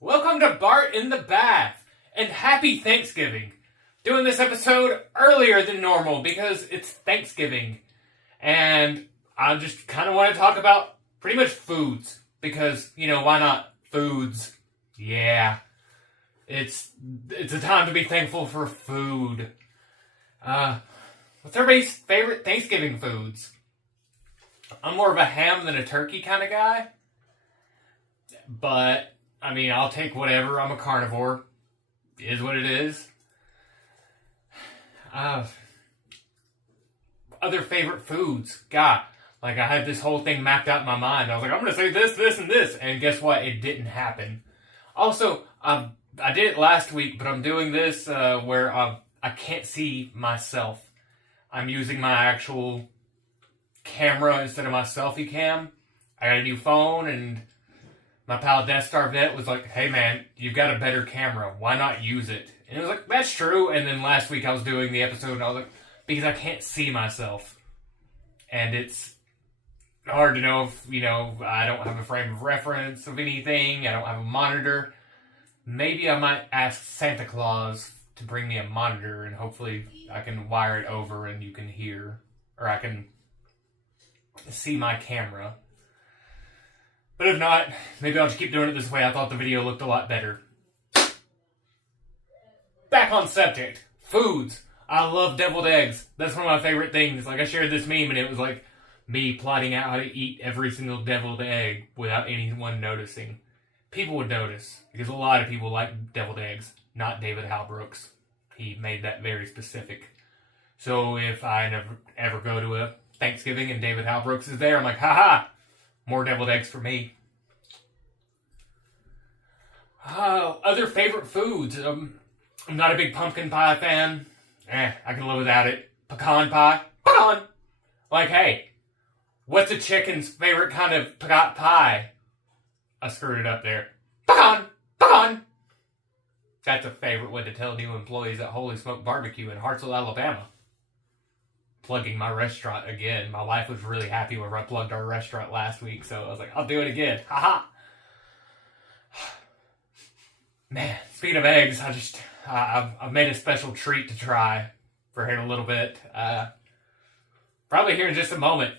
Welcome to Bart in the Bath, and happy Thanksgiving. Doing this episode earlier than normal because it's Thanksgiving, and I just kind of want to talk about pretty much foods, because, why not? Foods. Yeah. It's a time to be thankful for food. What's everybody's favorite Thanksgiving foods? I'm more of a ham than a turkey kind of guy, but I'll take whatever. I'm a carnivore. It is what it is. Other favorite foods. God, I had this whole thing mapped out in my mind. I was like, I'm going to say this, this, and this. And guess what? It didn't happen. Also, I did it last week, but I'm doing this where I can't see myself. I'm using my actual camera instead of my selfie cam. I got a new phone, and my pal Death Star Vet was like, hey man, you've got a better camera. Why not use it? And it was like, that's true. And then last week I was doing the episode and I was like, because I can't see myself. And it's hard to know if, I don't have a frame of reference of anything. I don't have a monitor. Maybe I might ask Santa Claus to bring me a monitor, and hopefully I can wire it over and you can hear, or I can see my camera. But if not, maybe I'll just keep doing it this way. I thought the video looked a lot better. Back on subject. Foods. I love deviled eggs. That's one of my favorite things. I shared this meme and it was like me plotting out how to eat every single deviled egg without anyone noticing. People would notice, because a lot of people like deviled eggs. Not David Halbrooks. He made that very specific. So if I ever go to a Thanksgiving and David Halbrooks is there, I'm like, haha! More deviled eggs for me. Other favorite foods. I'm not a big pumpkin pie fan. I can live without it. Pecan pie. Pecan! Hey, what's a chicken's favorite kind of pecan pie? I screwed it up there. Pecan! Pecan! That's a favorite way to tell new employees at Holy Smoke Barbecue in Hartselle, Alabama. Plugging my restaurant again. My wife was really happy when I plugged our restaurant last week, so I was like, I'll do it again. Haha. Man, speaking of eggs, I've made a special treat to try for here in a little bit. Probably here in just a moment,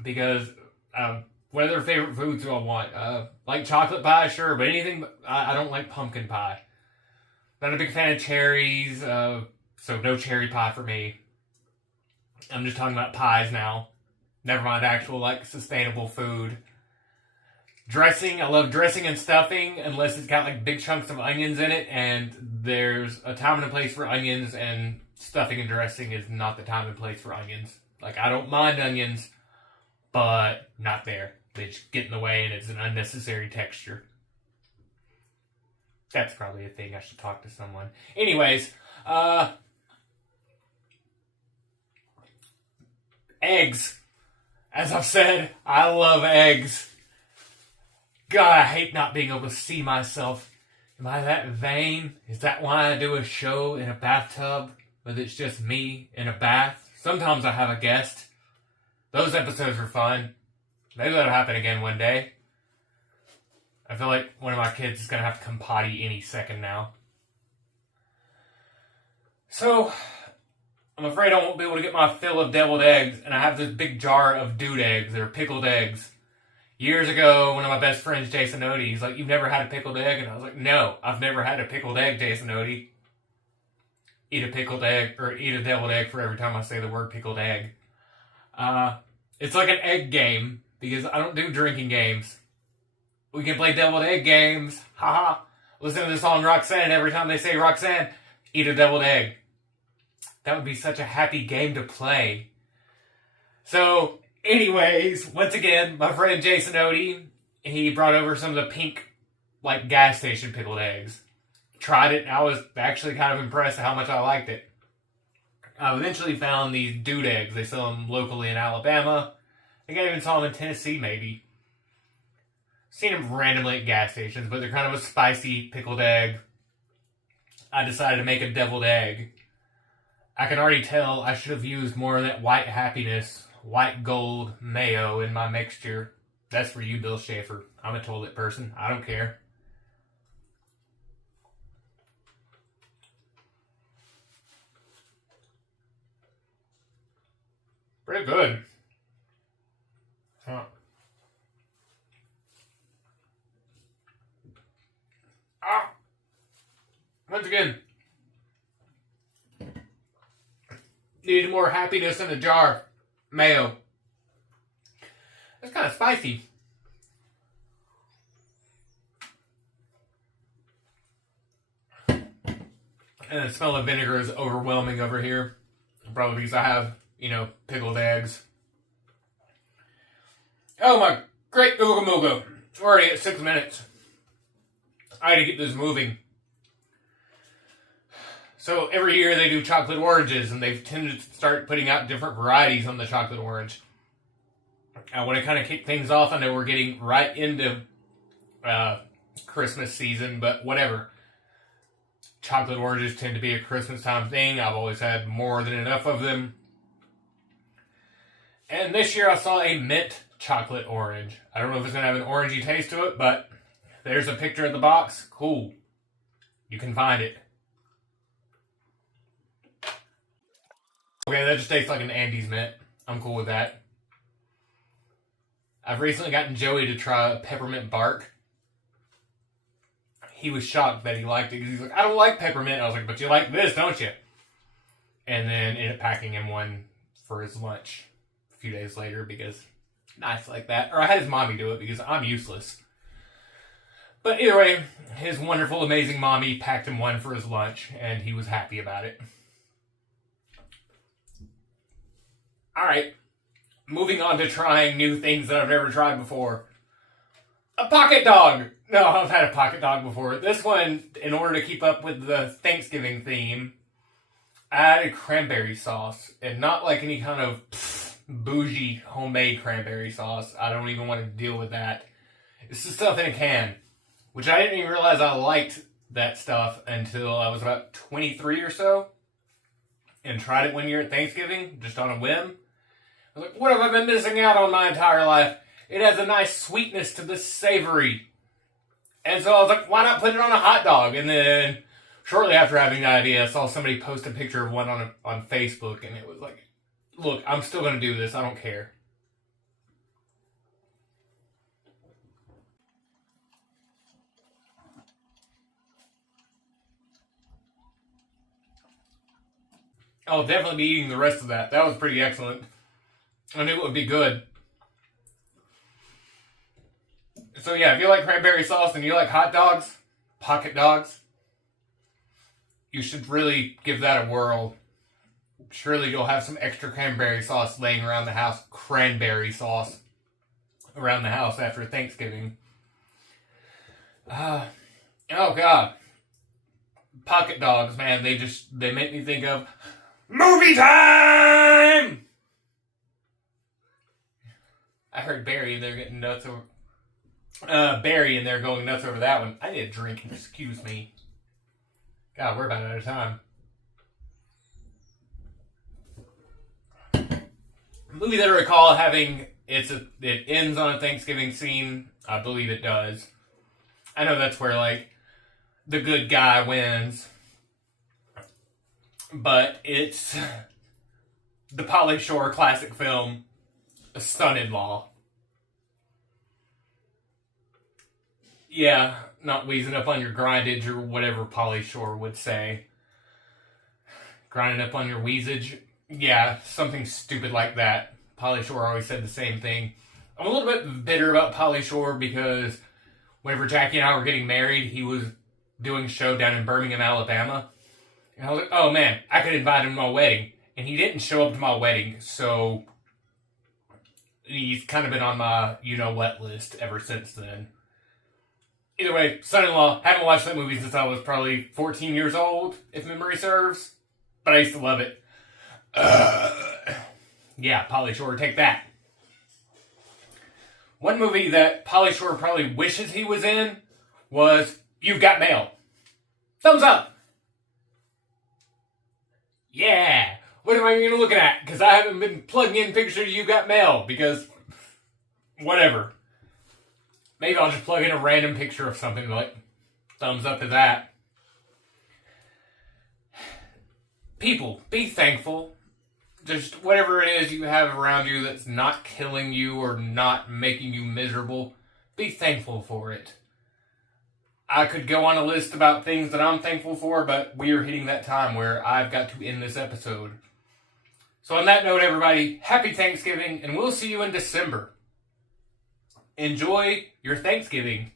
because what other favorite foods do I want? Like chocolate pie, sure, but anything. I don't like pumpkin pie. Not a big fan of cherries, so no cherry pie for me. I'm just talking about pies now. Never mind actual, sustainable food. Dressing. I love dressing and stuffing, unless it's got, big chunks of onions in it, and there's a time and a place for onions, and stuffing and dressing is not the time and place for onions. I don't mind onions, but not there. They just get in the way, and it's an unnecessary texture. That's probably a thing. I should talk to someone. Anyways, eggs. As I've said, I love eggs. God, I hate not being able to see myself. Am I that vain? Is that why I do a show in a bathtub, but it's just me in a bath? Sometimes I have a guest. Those episodes are fun. Maybe that'll happen again one day. I feel like one of my kids is going to have to come potty any second now. So, I'm afraid I won't be able to get my fill of deviled eggs, and I have this big jar of dude eggs, or pickled eggs. Years ago, one of my best friends, Jason Odie, he's like, you've never had a pickled egg? And I was like, no, I've never had a pickled egg, Jason Odie. Eat a pickled egg, or eat a deviled egg for every time I say the word pickled egg. It's like an egg game, because I don't do drinking games. We can play deviled egg games. Haha. Listen to the song Roxanne. Every time they say Roxanne, eat a deviled egg. That would be such a happy game to play. So, anyways, once again, my friend Jason Odie, he brought over some of the pink, gas station pickled eggs. Tried it, and I was actually kind of impressed at how much I liked it. I eventually found these dude eggs. They sell them locally in Alabama. I think I even saw them in Tennessee, maybe. Seen them randomly at gas stations, but they're kind of a spicy pickled egg. I decided to make a deviled egg. I can already tell I should have used more of that white happiness, white gold mayo in my mixture. That's for you, Bill Schaefer. I'm a toilet person. I don't care. Pretty good. Huh. Ah! Once again, needed more happiness in the jar. Mayo. That's kind of spicy. And the smell of vinegar is overwhelming over here. Probably because I have, pickled eggs. Oh my great Ooga Mooga. We're already at 6 minutes. I had to get this moving. So every year they do chocolate oranges, and they've tended to start putting out different varieties on the chocolate orange. I want to kind of kick things off. I know we're getting right into Christmas season, but whatever. Chocolate oranges tend to be a Christmas time thing. I've always had more than enough of them. And this year I saw a mint chocolate orange. I don't know if it's going to have an orangey taste to it, but there's a picture of the box. Cool. You can find it. Okay, that just tastes like an Andes mint. I'm cool with that. I've recently gotten Joey to try a peppermint bark. He was shocked that he liked it because he's like, I don't like peppermint. I was like, but you like this, don't you? And then ended up packing him one for his lunch a few days later because nice like that. Or I had his mommy do it because I'm useless. But either way, his wonderful, amazing mommy packed him one for his lunch, and he was happy about it. Alright, moving on to trying new things that I've never tried before. A pocket dog! No, I've had a pocket dog before. This one, in order to keep up with the Thanksgiving theme, I added cranberry sauce. And not like any kind of bougie homemade cranberry sauce. I don't even want to deal with that. It's just stuff in a can. Which I didn't even realize I liked that stuff until I was about 23 or so. And tried it one year at Thanksgiving, just on a whim. I was like, what have I been missing out on my entire life? It has a nice sweetness to the savory. And so I was like, why not put it on a hot dog? And then shortly after having the idea, I saw somebody post a picture of one on Facebook, and it was like, look, I'm still going to do this. I don't care. I'll definitely be eating the rest of that. That was pretty excellent. I knew it would be good. So yeah, if you like cranberry sauce and you like hot dogs, pocket dogs, you should really give that a whirl. Surely you'll have some extra cranberry sauce laying around the house. Cranberry sauce around the house after Thanksgiving. Oh God. Pocket dogs, man, they make me think of movie time! I heard Barry, they're getting nuts over... Barry and they're going nuts over that one. I need a drink, excuse me. God, we're about out of time. Movie that I recall having, it ends on a Thanksgiving scene. I believe it does. I know that's where, like, the good guy wins. But it's the Pauly Shore classic film, Son-in-Law. Yeah, not wheezing up on your grindage or whatever Pauly Shore would say. Grinding up on your wheezage? Yeah, something stupid like that. Pauly Shore always said the same thing. I'm a little bit bitter about Pauly Shore because whenever Jackie and I were getting married, he was doing a show down in Birmingham, Alabama. And I was like, oh man, I could invite him to my wedding. And he didn't show up to my wedding, so he's kind of been on my you-know-what list ever since then. Either way, Son-in-Law, haven't watched that movie since I was probably 14 years old, if memory serves. But I used to love it. Yeah, Pauly Shore, take that. One movie that Pauly Shore probably wishes he was in was You've Got Mail. Thumbs up. Yeah. What am I even looking at? Because I haven't been plugging in pictures of You've Got Mail. Because, whatever. Maybe I'll just plug in a random picture of something like, thumbs up to that. People, be thankful. just whatever it is you have around you that's not killing you or not making you miserable, be thankful for it. I could go on a list about things that I'm thankful for, but we are hitting that time where I've got to end this episode. So on that note, everybody, happy Thanksgiving, and we'll see you in December. Enjoy your Thanksgiving,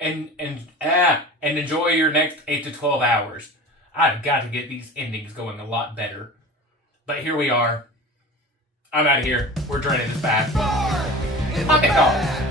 and enjoy your next 8 to 12 hours. I've got to get these endings going a lot better. But here we are. I'm out of here. We're draining this back. Pocket dog.